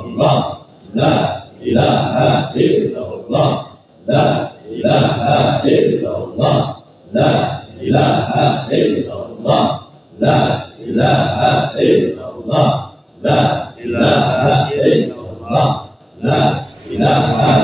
illallah, la ilaha illallah, la ilaha illallah, la ilaha illallah, la ilaha illallah, la ilaha illallah, la ilaha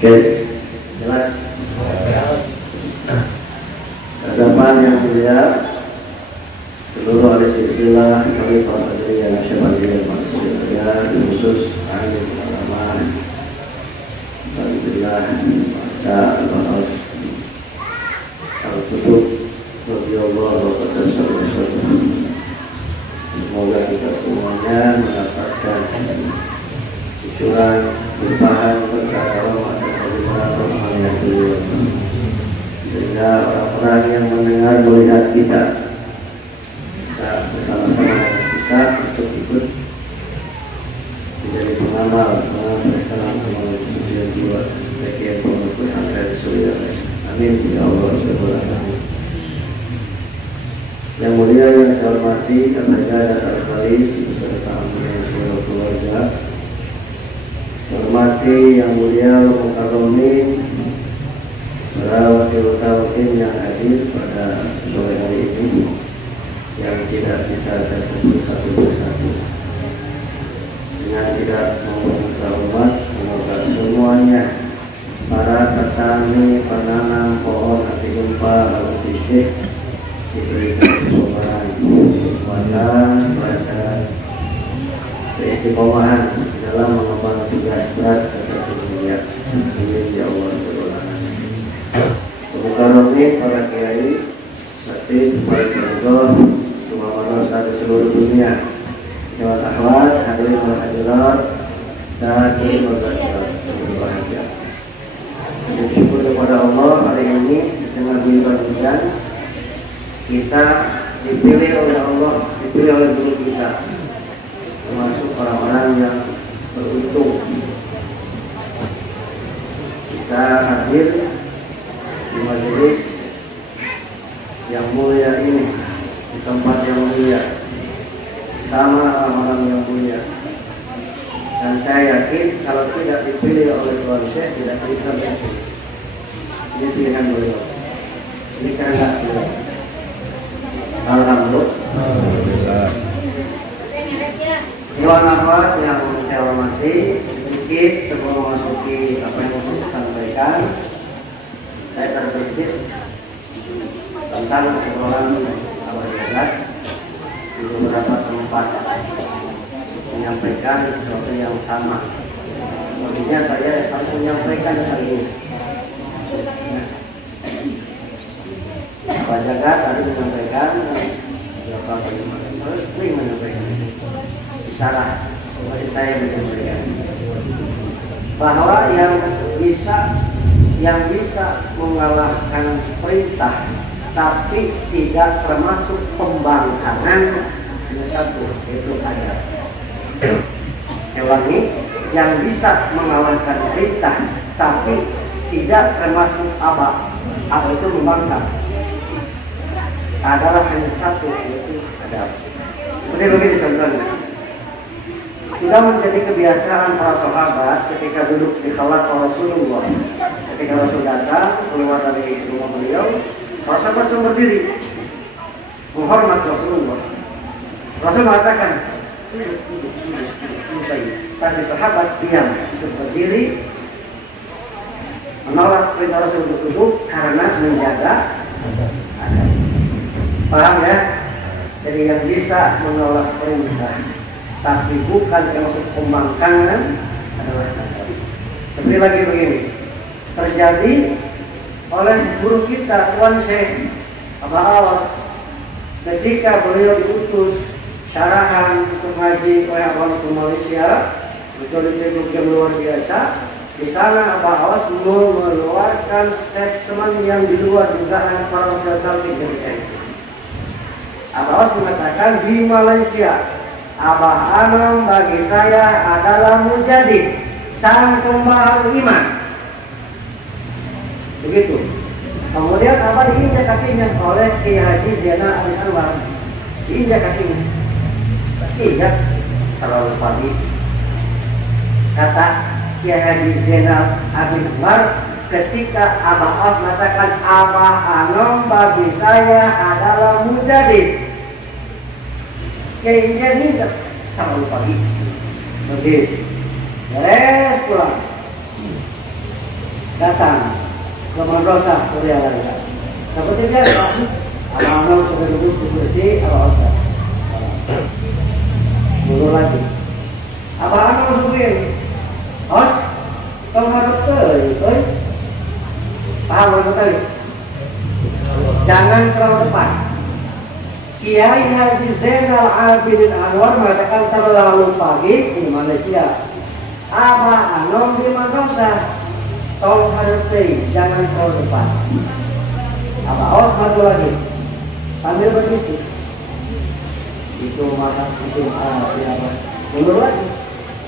Guys, jelas. Hadapan yang mulia, seluruh ahli silsilah kami para hadirin yang syabali manusia, khusus ahli ulama, alhamdulillah, masa al-Bahas, al-Qutub, radhiyallahu anhu. Semoga kita semuanya mendapatkan cucuran bertahan perkara Allah sehingga orang-orang yang mendengar melihat kita bisa bersama-sama dengan kita untuk ikut menjadi pengamal dalam kemudian jiwa bagian pengurus sampai surga. Amin ya Allah subhanahu wa ta'ala. Yang mulia yang saya hormati Ketua dan Al-Khalis beserta yang seluruh keluarga. Hormati yang mulia Mukarramin, para wakil-wakil yang hadir pada sore hari ini yang tidak bisa saya sebut satu persatu. Dengan tidak membuka umat, semoga semuanya para petani, penanam pohon anti gempa, alutsistik diberikan kesabaran, kekuatan, pada keistiqomahan dalam mengemban tugas berat serta mulia. Amin ya Allah subhanahu wa ta'ala. Mukarramin, para kiai, sakti, para keluarga, semua manusia di seluruh dunia, jawab akhwat, hadirin dan hadirat, dan berbahagia. Bersyukur kepada Allah hari ini dengan bintang hujan kita dipilih oleh Allah, dipilih oleh guru kita, termasuk orang-orang yang beruntung bisa hadir di majelis yang mulia ini, di tempat yang mulia, sama orang-orang yang mulia. Dan saya yakin kalau tidak dipilih oleh Tuhan Syekh tidak bisa mungkin. Ini pilihan beliau, ini kehendak beliau. Alhamdulillah. Tuan akhwat yang saya hormati, sedikit sebelum memasuki apa yang saya sampaikan, saya terbesit tentang obrolan awal jagat di beberapa tempat menyampaikan sesuatu yang sama. Maksudnya saya harus menyampaikan hal ini. Pak Jagat tadi menyampaikan beberapa kalimat, sering menyampaikan bicara, masih saya menyampaikan bahwa yang bisa mengalahkan perintah tapi tidak termasuk pembangkangan hanya satu, yaitu adab. Saya ulangi, yang bisa mengalahkan perintah tapi tidak termasuk apa itu membangkang adalah hanya satu, yaitu adab. Seperti begini contohnya, sudah menjadi kebiasaan para sahabat ketika duduk di khalaq Rasulullah, ketika Rasul datang keluar dari rumah beliau, para sahabat semua berdiri menghormat Rasulullah. Rasul mengatakan, tapi sahabat diam untuk berdiri menolak perintah Rasul untuk duduk karena menjaga adab. Paham ya? Jadi yang bisa menolak perintah tapi bukan termasuk pembangkangan adalah nakal. Seperti lagi begini, terjadi oleh guru kita Tuan Syekh Abah Awas ketika beliau diutus syarahan untuk ngaji oleh Abah ke Malaysia, betul itu yang luar biasa. Di sana Abah Awas mengeluarkan statement yang di luar dugaan para ulama ketika itu. Abah Awas mengatakan di Malaysia, Abah Anom bagi saya adalah mujadid, sang pembaharu iman. Begitu. Kemudian Abah diinjak kakinya oleh Kiai Haji Zainal Abidin Anwar. Diinjak kakinya. Injak terlalu pagi. Kata Kiai Haji Zainal Abidin Anwar ketika Abah Awas mengatakan Abah Anom bagi saya adalah mujadid. Kiai ini terlalu pagi. Begitu. Beres pulang. Datang ke madrasah kuliah lagi. Seperti biasa, Abang sudah duduk bersih, Abang Ustaz. Dulu lagi. Abang sebutin, Os, kau harus paham betul? Jangan terlalu depan. Kiai Haji Zainal Abidin Anwar mengatakan terlalu pagi di Malaysia. Abah Anom di madrasah. Tolong hadapi, jangan terlalu depan. Abah Awas maju lagi sambil berbisik. Itu maka musim siapa? Mundur lagi.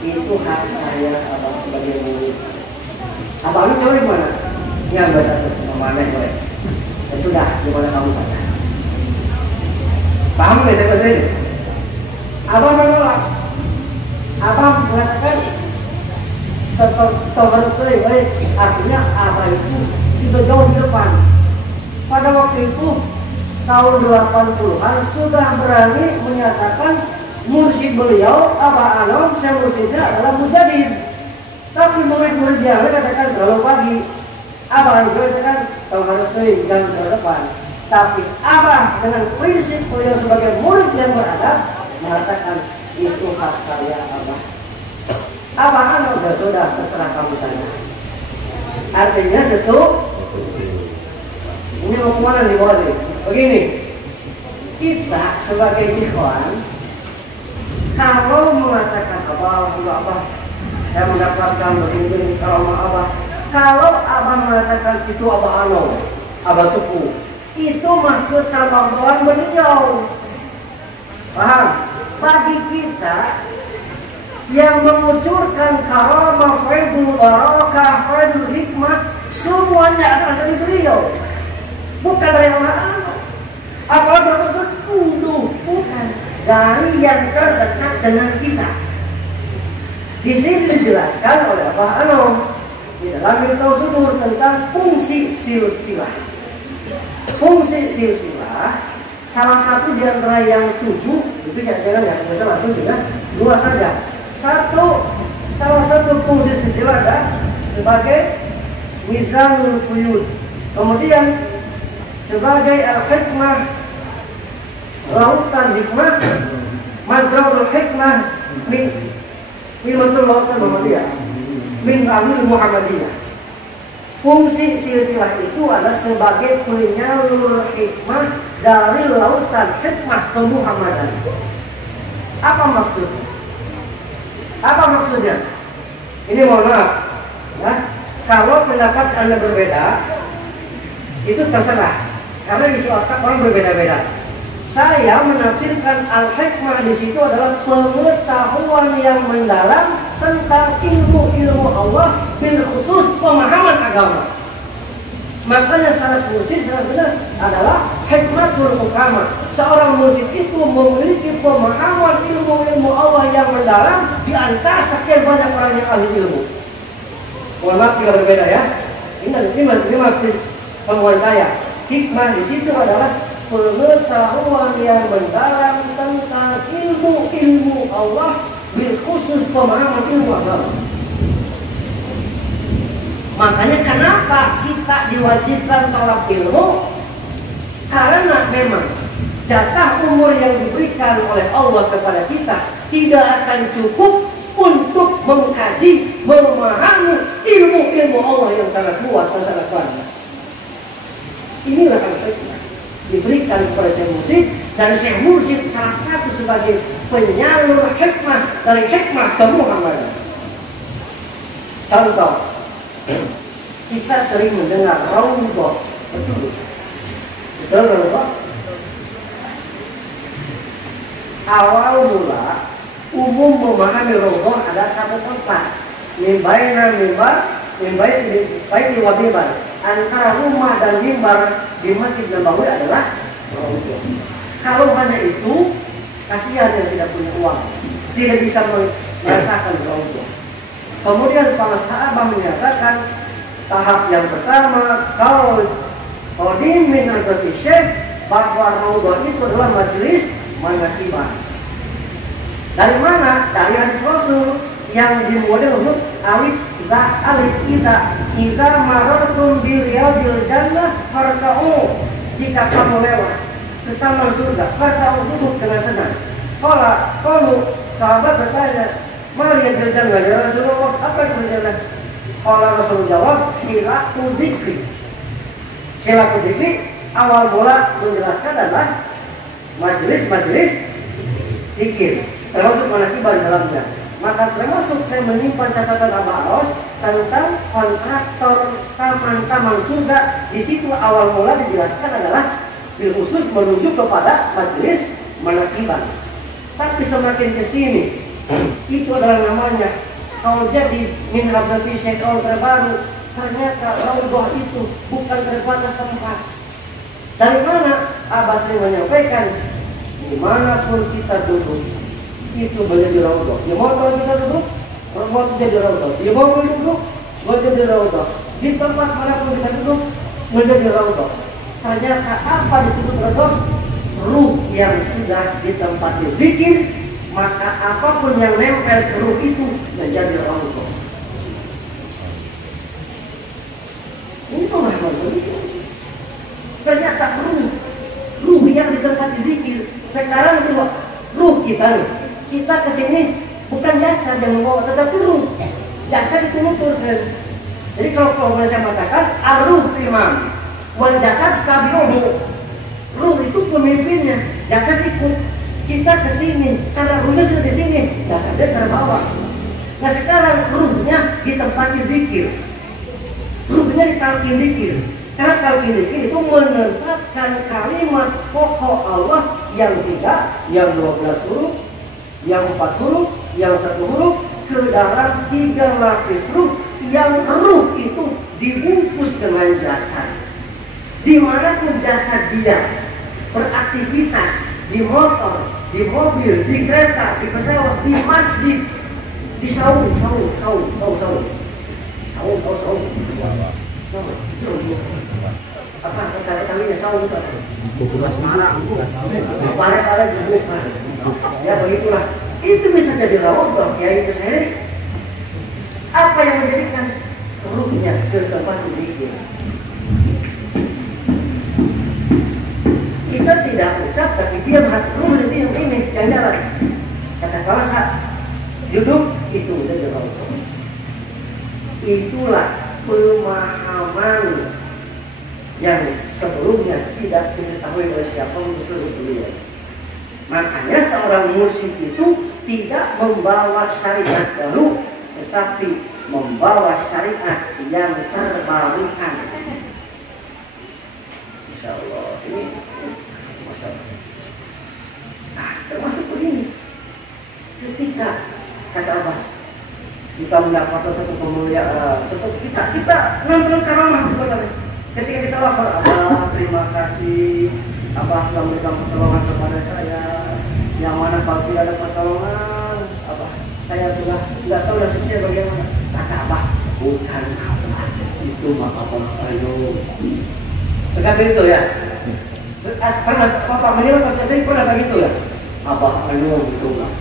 Itu hak saya Abah sebagai murid. Abah Anom coba di mana? Yang bahasa mana boleh? Ya sudah, di mana kamu saja. Paham nggak saya ini? Abang menolak. Abang mengatakan artinya abah itu sudah jauh di depan. Pada waktu itu tahun 80-an sudah berani menyatakan mursyid beliau Abah Anom, saya mursyidnya adalah mujadid. Tapi murid-murid yang katakan terlalu pagi. Abah Anom katakan tahun harus jangan ke depan. Tapi Abah dengan prinsip beliau sebagai murid yang beradab mengatakan itu hak saya Abah. Abah Anom sudah terserah kamu saja. Artinya ini mau kemana nih bawah sini? Begini, kita sebagai ikhwan kalau mengatakan Abah, saya mendapatkan begini kalau Abah. Kalau Abah mengatakan itu Abah Anom, Abah sepuh, itu mah ketabahan beliau. Paham? Bagi kita yang mengucurkan karamah, faidul barakah, faidul hikmah, semuanya adalah dari beliau, bukan dari orang lain. Apalagi bertuduh, bukan dari yang terdekat dengan kita. Di sini dijelaskan oleh Abah Anom di dalam Miftahul Sudur tentang fungsi silsilah. Fungsi silsilah salah satu di antara yang 7 itu jangan ya, salah satu juga 2 saja. Salah satu fungsi silsilah adalah sebagai mizanul fuyud. Kemudian sebagai al-hikmah, lautan hikmah, majra'ul hikmah min lautan Muhammadiyah, min amil Muhammadiyah. Fungsi silsilah itu adalah sebagai penyalur hikmah dari lautan hikmah kemuhammadan. Apa maksudnya? Apa maksudnya? Ini mohon maaf, ya. Kalau pendapat Anda berbeda, itu terserah. Karena isi otak orang berbeda-beda. Saya menafsirkan al-hikmah di situ adalah pengetahuan yang mendalam tentang ilmu Allah, bil khusus pemahaman agama. Makanya sanad mursyid sangat benar adalah hikmatul hukama. Seorang mursyid itu memiliki pemahaman ilmu Allah yang mendalam di antara sekian banyak orang yang ahli ilmu. Mohon maaf jika berbeda ya. Ini maksud pemahaman saya. Hikmah di situ adalah pengetahuan yang mendalam tentang ilmu Allah, bil khusus pemahaman ilmu agama. Makanya kenapa kita diwajibkan talab ilmu? Karena memang jatah umur yang diberikan oleh Allah kepada kita tidak akan cukup untuk mengkaji, memahami ilmu-ilmu Allah yang sangat luas dan sangat banyak. Inilah yang diberikan kepada Syekh Mursyid, dan Syekh Mursyid salah satu sebagai penyalur hikmah dari hikmah kemuhammadan. Contoh, kita sering mendengar raudhah, betul raudhah. Awal mula umum memahami raudhah ada satu tempat, mimbarna mimbar di wabibar, antara rumah dan mimbar di Masjid Nabawi adalah raudhah. Kalau hanya itu, kasihan yang tidak punya uang, tidak bisa merasakan raudhah. Kemudian para sahabat menyatakan tahap yang pertama, kalau qadim min hadati syekh, bahwa raudhah itu adalah majelis manaqibah. Dari mana? Dari hadis Rasul yang dimulai untuk alif ida marartum bi riyadil jannah farka'u. Jika kamu lewat ke taman surga, farka'u, duduk dengan senang. Kalau sahabat bertanya, "Mariyadil jannah ya Rasulullah, apa itu jannah?" Kalau Rasul jawab, "Khilaqu dzikri." Khilaqu dzikri awal mula menjelaskan adalah majelis zikir, termasuk manaqibah di dalamnya. Maka termasuk saya menyimpan catatan Abah Aos tentang kontraktor taman-taman surga. Di situ awal mula dijelaskan adalah bil khusus menuju kepada majelis manaqibah. Tapi semakin ke sini itu adalah namanya. Kalau jadi min hadrati syekh terbaru, ternyata raudhah itu bukan terbatas tempat. Dari mana? Abah sering menyampaikan, dimanapun kita duduk itu menjadi raudhah. Di motor kita duduk, motor jadi raudhah. Di mobil duduk, menjadi raudhah. Di tempat manapun kita duduk, menjadi raudhah. Ternyata apa disebut raudhah? Ruh yang sudah ditempati zikir, maka apapun yang nempel ke ruh itu menjadi raudhah. Ini pemahaman begitu. Ternyata ruh yang ditempati zikir. Sekarang itu ruh kita kesini bukan jasad yang membawa, tetapi ruh. Jasad itu nuturkan. Jadi kalau saya mengatakan ar-ruh imam, wal jasad tabi'uhu. Ruh itu pemimpinnya, jasad ikut. Kita kesini karena ruhnya sudah di sini, jasadnya terbawa. Nah sekarang ruhnya ditempati zikir, ruhnya ditalqin zikir. Karena talqin zikir itu menempatkan kalimat pokok Allah yang 3, yang 12 huruf, yang 4 huruf, yang 1 huruf ke dalam 3 lapis ruh, yang ruh itu dibungkus dengan jasad. Dimanapun jasad dia beraktivitas, di motor, di mobil, di kereta, di pesawat, di masjid, di saung. Apa kata-katanya saung itu? Parah dibuka. Ya begitulah. Itu bisa jadi raudhah ya itu sendiri. Apa yang menjadikan ruhnya ke tempat zikir? Kita tidak ucap, tapi dia ruh itu yang ini yang jalan. Katakanlah saat duduk itu menjadi raudhah. Itulah pemahaman yang sebelumnya tidak diketahui oleh siapapun betul-betul. Makanya seorang mursyid itu tidak membawa syariat baru, tetapi membawa syariat yang terbarukan. Insya Allah ini masalah. Nah, termasuk begini. Ketika kata apa? Kita mendapatkan satu kemuliaan, kita nonton karamah sebenarnya. Ketika kita lapor, Abah terima kasih, Abah telah memberikan pertolongan kepada saya. Yang mana kalau tidak ada pertolongan, Abah saya sudah tidak tahu dah sukses bagaimana. Kata Abah, bukan Abah, itu mah Abah ayo. Seperti itu ya. Pernah Bapak menilai Pak saya pernah begitu ya. Abah ayo gitu lah.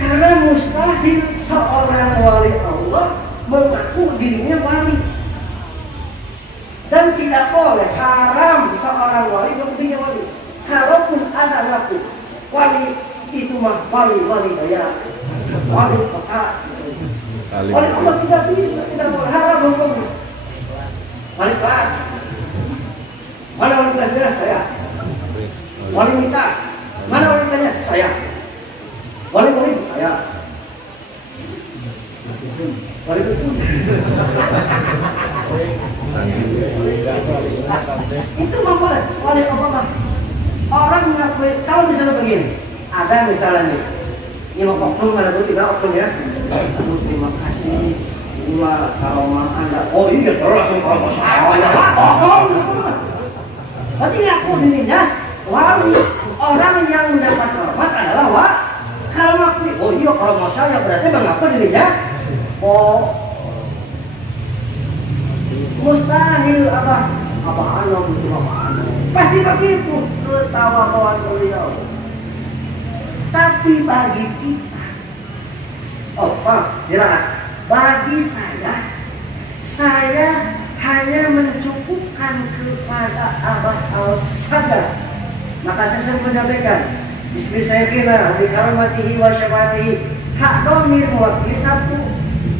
Karena mustahil seorang wali Allah mengaku dirinya wali. Dan tidak boleh, haram seorang wali mengaku dirinya wali. Kalaupun ada ngaku wali itu mah wali daya, wali peka. Wali Allah tidak bisa, tidak berharap hukumnya. Wali kelas, mana wali kelasnya saya? Wali minta, mana wanitanya saya? Wali saya. Wali itu. Itu memang wali apa? Orang mengakui kalau misalnya begini, ada misalnya nih, ini oknum ada tidak oknum ya? Aduh terima kasih, inilah karomah Anda. Oh iya terus langsung karomah saya ya oknum. Berarti ngaku dirinya wali. Orang yang mendapat karomah adalah kalau mengakui. Oh iya karomah saya berarti mengaku dirinya. Oh mustahil apa anu pasti begitu ketawa kawan beliau. Tapi bagi kita, bagi saya hanya mencukupkan kepada Abah Al saja. Maka saya sering menyampaikan Bismillahirrahmanirrahim bi karamatihi wa syafatihi hak domir mewakili satu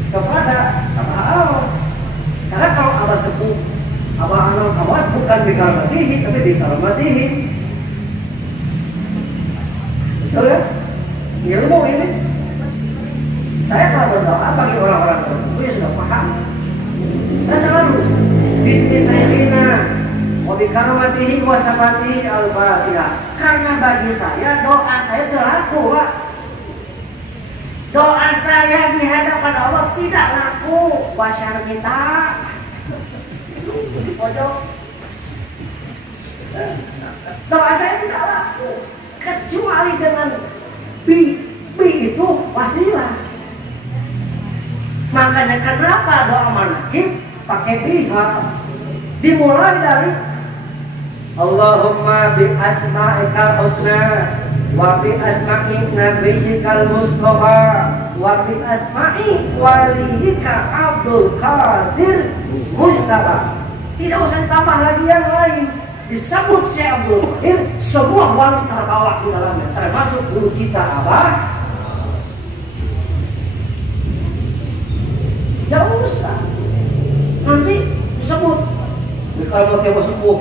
kepada Abah Al. Karena kalau Abah sepuh, Abah Anwar Kawat bukan bikaramatihi, tapi bikaramatihi. Betul ya? Ilmu ini. Saya kalau berdoa bagi orang-orang tertentu yang sudah paham. Saya selalu Bismillahirrahmanirrahim wa bikaramatihi wa syafatihi al-Fatihah. Karena bagi saya doa saya terlaku, Pak. Doa saya di hadapan Allah tidak laku. Basyar minta di pojok. Doa saya tidak laku kecuali dengan bi itu wasilah. Makanya kenapa doa manakib pakai biha? Dimulai dari Allahumma bi asma'ikal husna wa bi asma'i nabiyyikal mustafa wa bi asma'i waliyika Abdul Qadir Mustafa. Tidak usah ditambah lagi yang lain. Disebut Syekh Abdul Qadir, semua wali terbawa di dalamnya, termasuk guru kita Abah. Jangan usah nanti disebut kalau mau sepuh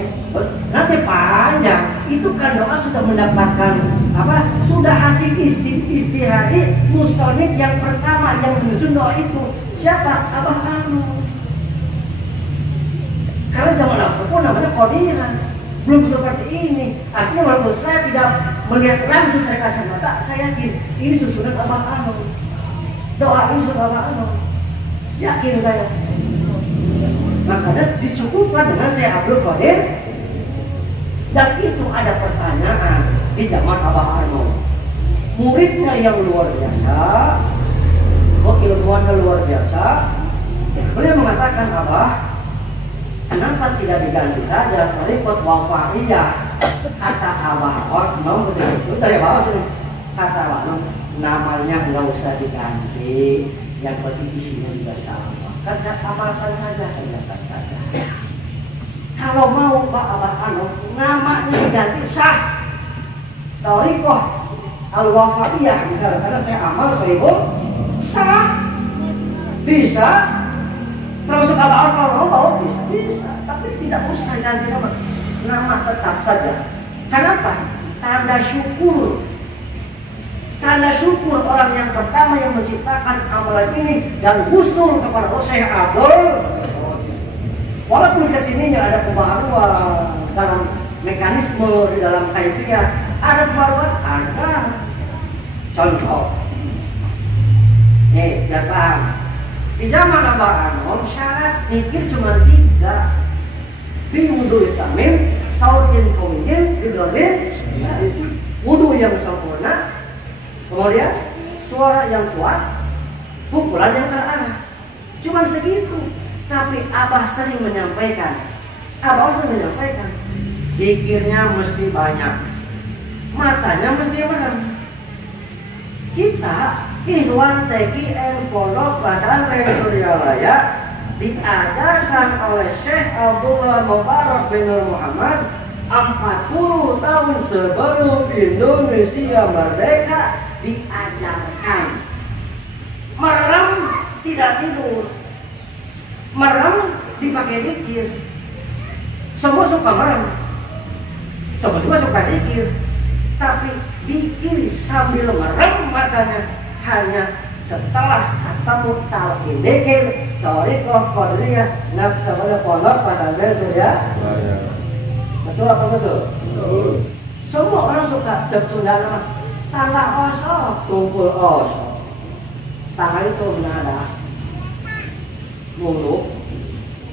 nanti panjang. Itu kan doa sudah mendapatkan apa? Sudah hasil istihadi musonif yang pertama yang menyusun doa itu siapa? Abah Anu. Karena zaman sepuh namanya qadiran, belum seperti ini. Artinya walaupun saya tidak melihat langsung saya kasih mata, saya yakin ini susunan Abah Anu. Doa ini sudah Abah Anu. Yakin saya. Makanya dicukupkan dengan Syekh Abdul Qadir. Dan itu ada pertanyaan di zaman Abah Anu. Muridnya yang luar biasa, keilmuannya luar biasa. Beliau mengatakan, Abah, kenapa tidak diganti saja Tariqat Wafaiyah? Kata Abah, mau betul dari bawah sini. Kata Abah, namanya nggak usah diganti. Yang penting isinya juga sama. Kerja amalkan saja, kerjakan saja. Kalau mau Pak Abah Anu, namanya diganti sah. Tariqah Al-Wafaiyah misalnya, karena saya amal 1000 sah. Bisa. Termasuk Abah Anu kalau mau bisa. Tapi tidak usah ganti nama. Nama tetap saja. Kenapa? Tanda syukur. Tanda syukur orang yang pertama yang menciptakan amalan ini dan usul kepada Syekh Abdul. Walaupun kesininya ada pembaharuan dalam mekanisme di dalam kaifiyah, ada pembaharuan, ada. Contoh, nih biar paham. Di zaman Abah Anu syarat zikir cuma 3. Bi wudu tamim, sautin qawiyyin, bidolin, wudu yang sempurna. Kemudian suara yang kuat, pukulan yang terarah. Cuma segitu. Tapi Abah sering menyampaikan, zikirnya mesti banyak, matanya mesti benar. Kita Ikhwan TKN Pondok Pesantren Suryalaya diajarkan oleh Syekh Abdullah Mubarak bin Muhammad 40 tahun sebelum Indonesia merdeka diajarkan merem tidak tidur, merem dipakai dikir. Semua suka merem, semua juga suka dikir, tapi dikir sambil merem makanya hanya setelah ketemu talqin dikir, thariqah, qadariyah, naqsabandiyah, pondok, pesantren, surya. Betul apa betul? Betul. Semua orang suka jok Sunda nama tanah osok, tumpul osok. Tanah itu menada nunduk,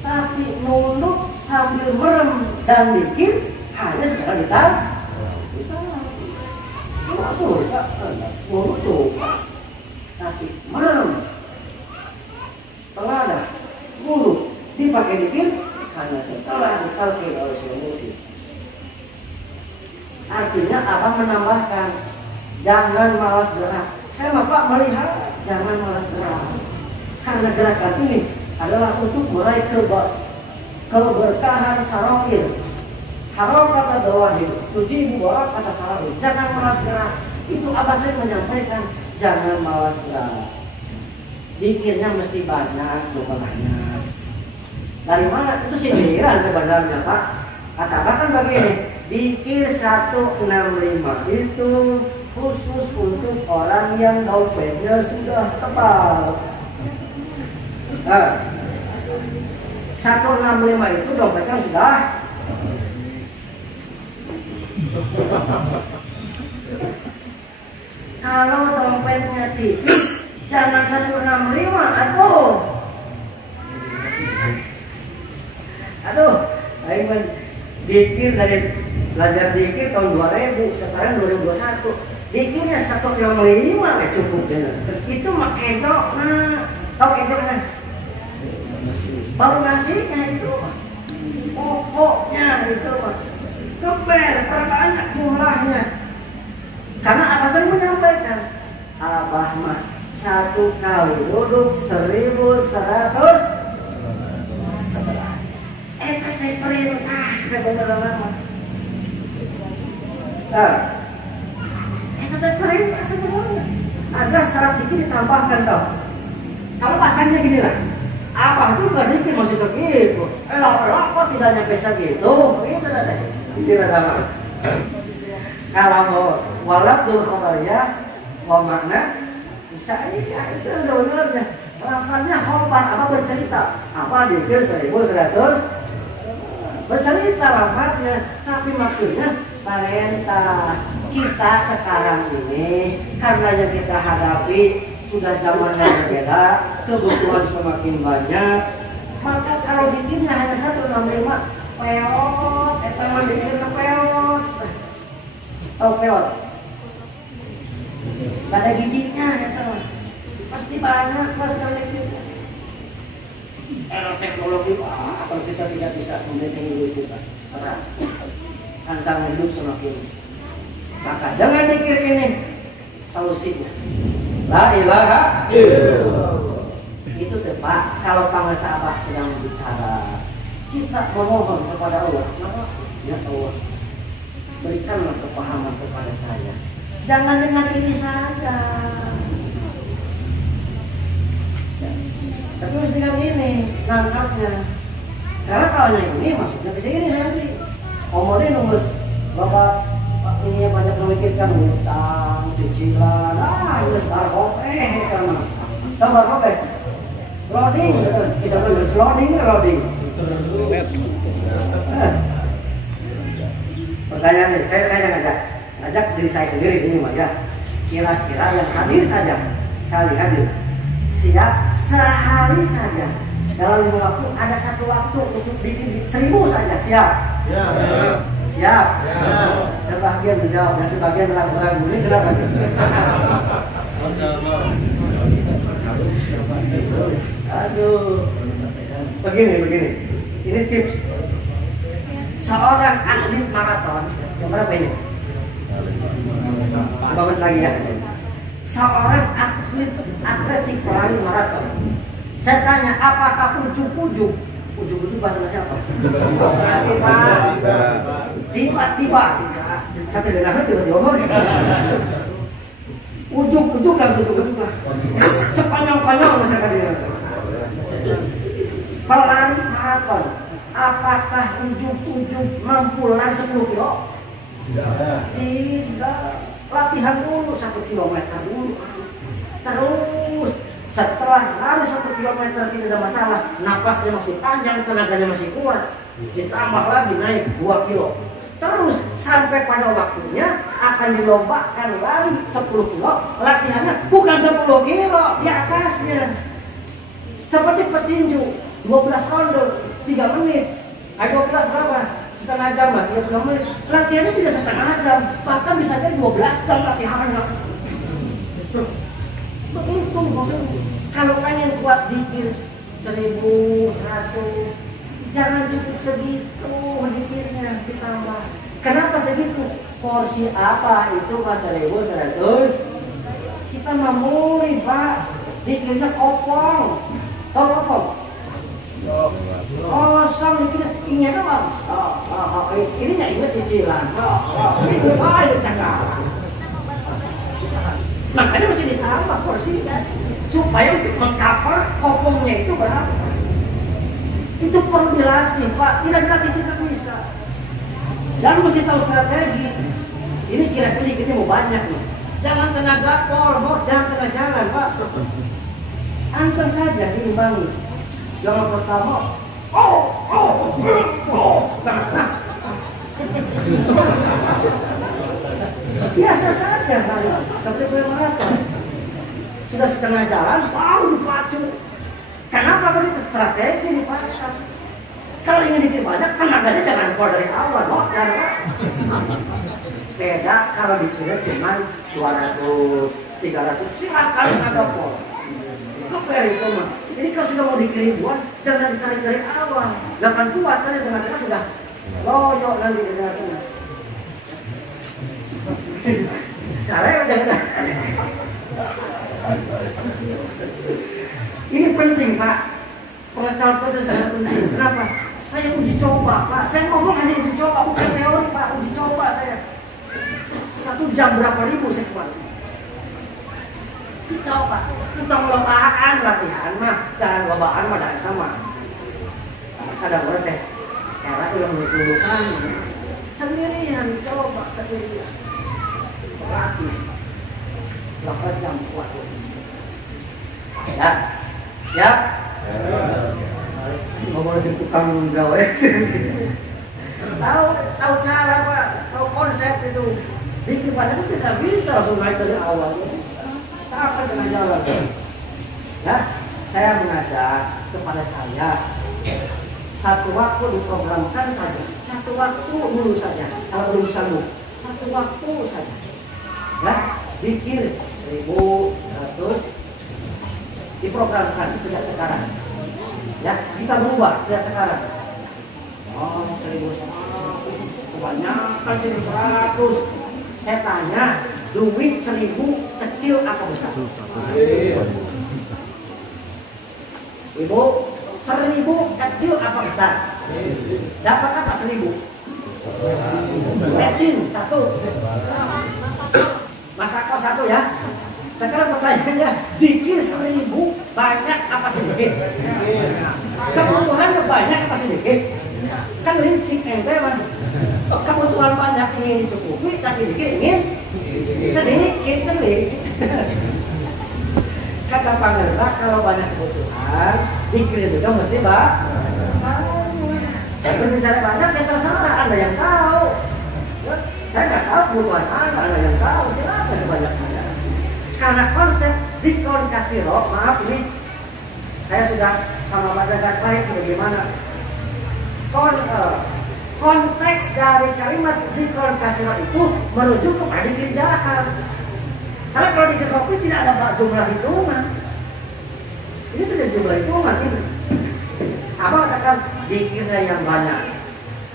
tapi nunduk sambil merem dan dikir hanya sekarang ditahan. Cuma suka, nunduk suka, tapi merem. Pengadah, nunduk, dipakai dikir hanya setelah ditalqin oleh semuanya. Artinya abang menambahkan jangan malas gerak. Saya Bapak melihat jangan malas gerak, karena gerakan ini adalah untuk meraih keberkahan sarafin. Haram kata dawahid, tujibu barak kata sarafin. Jangan malas gerak. Itu abang saya menyampaikan jangan malas gerak. Dikirnya mesti banyak, coba banyak. Dari mana? Itu sindiran sebenarnya Pak. Kata abang kan begini, dikir 165 itu khusus untuk orang yang dompetnya sudah tebal. 165 itu dompetnya sudah kalau dompetnya tipis jangan 165 aduh Aiman dikir dari belajar dikir tahun 2000 sekarang 2021 dikirnya 165 cukup jelas. Itu mah kecok, tau kecok nah baru nasinya itu pokoknya itu mah keber perbanyak jumlahnya. Karena Abah sering menyampaikan Abah mah 1 kali duduk 1111 perintah sebenarnya mah itu perintah sebenarnya. Ada syarat dikit ditambahkan dong. Kalau pasangnya gini lah, Abah itu gak dikit masih segitu. Kok tidak nyampe segitu? Itu ada. Tidak ada. Kalau mau walabdul khabariyah mau makna bisa itu sebenarnya. Lafaznya khobar, apa bercerita? Apa dikir 1100 bercerita lafaznya, tapi maksudnya perintah. Kita sekarang ini karena yang kita hadapi sudah zamannya berbeda, kebutuhan semakin banyak, maka kalau dikirnya hanya 165 peot, emang dikirnya peot, tahu peot? Gak ada giginya ya teman, pasti banyak pas sekali dikirnya. Teknologi kalau kita tidak bisa membentengi hidup kita, karena tantangan hidup semakin. Maka jangan dikir ini solusinya. La ilaha illallah. Itu tepat. Kalau bangsa Abah sedang bicara, kita memohon kepada Allah, ya Allah, berikanlah kepahaman kepada saya. Jangan dengan ini saja. Tapi mesti dengan ini nangkapnya. Karena kalau yang ini masuknya ke sini nanti. Omongnya nulis Bapak ini yang banyak memikirkan utang, cicilan, ini barcode, karena tahu barcode? Loading, bisa tulis loading. Pertanyaan ini, saya ngajak diri saya sendiri ini mah ya. Kira-kira yang hadir saja, saya hadir, siap sehari saja. Dalam 5 waktu ada 1 waktu untuk bikin 1000 saja, siap? Ya. Siap? Ya. Sebagian menjawab dan sebagian ragu-ragu. Ini kenapa? Aduh. Begini. Ini tips. Seorang atlet maraton, yang berapa ini? 5 menit lagi ya. Seorang atletik pelari maraton. Saya tanya, apakah ujuk-ujuk bahasa siapa? Tiba-tiba satu dengar tiba-tiba ujung-ujung langsung juga sekonyong-konyong misalkan dia. Pelari maraton, apakah ujung-ujung mampu lari 10 kilo? Tidak. Latihan dulu 1 kilometer dulu. Terus setelah lari 1 kilometer tidak ada masalah, napasnya masih panjang, tenaganya masih kuat, ditambah lagi naik 2 kilo. Terus sampai pada waktunya akan dilombakan lari 10 kilo, latihannya bukan 10 kilo, di atasnya. Seperti petinju, 12 ronde, 3 menit. 12 berapa? Setengah jam lah, 30 menit. Latihannya tidak setengah jam, bahkan bisa jadi 12 jam latihannya. Begitu maksudnya. Kalau pengen kuat dikir 1100, jangan cukup segitu dikirnya, ditambah. Kenapa segitu? Porsi apa itu Mas 1100? Kita memulih Pak, dikirnya kopong. Tahu kopong? Kosong dikirnya, ingat apa? Ini nggak ingat cicilan. Itu banyak cakap. Makanya mesti ditambah porsinya supaya untuk mengcover kopongnya itu berapa. Itu perlu dilatih Pak, tidak dilatih tidak bisa. Dan mesti tahu strategi. Ini kira-kira kita mau banyak nih. Jangan kena gapor, jangan kena jalan Pak. Antar saja diimbangi. Jangan pertama, biasa saja kali, seperti maraton. Sudah setengah jalan, baru dipacu. Kenapa begitu? Strategi dipasang. Kalau ingin dikit banyak, tenaganya jangan keluar dari awal, jangan. Beda kalau dikira cuma 200, 300, silakan ada pol. Apa itu mah? Ini kalau sudah mau dikirim buat, jangan ditarik dari awal. Gak akan kuat kan tengah-tengah sudah loyok nanti di tengah-tengah. Caranya jangan. Ini penting Pak. Pengetahuan itu sangat penting. Kenapa? Saya uji coba Pak. Saya ngomong hasil uji coba, bukan teori Pak. Uji coba saya. 1 jam berapa ribu saya kuat. Dicoba. Kita ngelobaan latihan mah, jangan lobaan mah dan sama. Ada orang teh, era udah menunjukkan sendirian, coba sendirian. Latih. 8 jam kuat. Ya. Ngomong di tukang gawe. Tahu cara Pak, tahu konsep itu. Dikit banyak itu tidak bisa langsung naik dari awal. Takkan dengan jalan. Ya, saya mengajak kepada saya satu waktu diprogramkan saja, satu waktu dulu saja. Kalau belum sanggup, satu waktu saja. Ya, pikir 1100 diprogramkan sejak sekarang. Ya, kita berubah sejak sekarang. 1100 kebanyakan 1100. Saya tanya, duit 1000 kecil apa besar? Ibu, 1000 kecil apa besar? Dapat apa 1000? Bensin 1. Masako 1 ya. Sekarang pertanyaannya, dikir 1000 banyak apa sedikit? Kebutuhan banyak apa sedikit? Kan licik ente mah. Kebutuhan banyak ingin dicukupi, tapi dikit ingin sedikit kan licik. Kata Pangersa, kalau banyak kebutuhan, dikir juga mesti berbicara banyak ya terserah, Anda yang tahu. Saya nggak tahu kebutuhan Anda yang tahu, silakan sebanyak-banyak. Karena konsep dikron kasiro, maaf ini saya sudah sama Pak Jagat baik bagaimana konteks dari kalimat dikron kasiro itu merujuk kepada kerjaan. Karena kalau di kopi tidak ada jumlah hitungan, ini sudah jumlah hitungan ini. Apa katakan dikirnya yang banyak,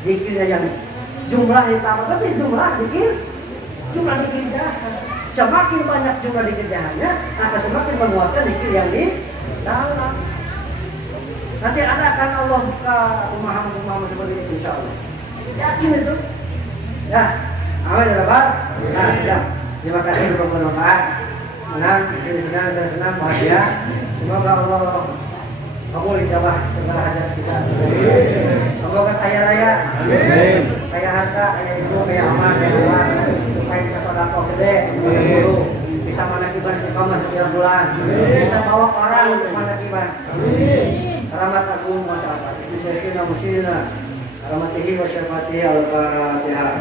dikirnya yang jumlah ditambah, berarti jumlah dikir dikerjakan. Semakin banyak jumlah dikerjaannya, akan semakin menguatkan dikir yang di dalam. Nanti ada akan Allah buka pemahaman seperti itu insya Allah. Yakin itu. Ya, aman ya Bapak. Nah, sudah. Terima kasih untuk bermanfaat. Senang, di sini senang, saya senang, bahagia. Semoga Allah kabul ijabah segala hajat kita. Semoga kaya raya, kaya harta, kaya ibu, kaya aman, kaya uang, supaya bisa sedekah gede, guru, bisa manakiban istiqomah setiap bulan, bisa bawa orang untuk manakiban. Rahmat agung masyarakat, bismillahirrahmanirrahim, musyrina, rahmatihi wa syafatihi al-Fatihah.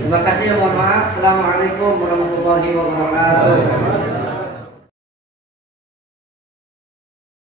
Terima kasih, mohon maaf. Assalamualaikum warahmatullahi wabarakatuh.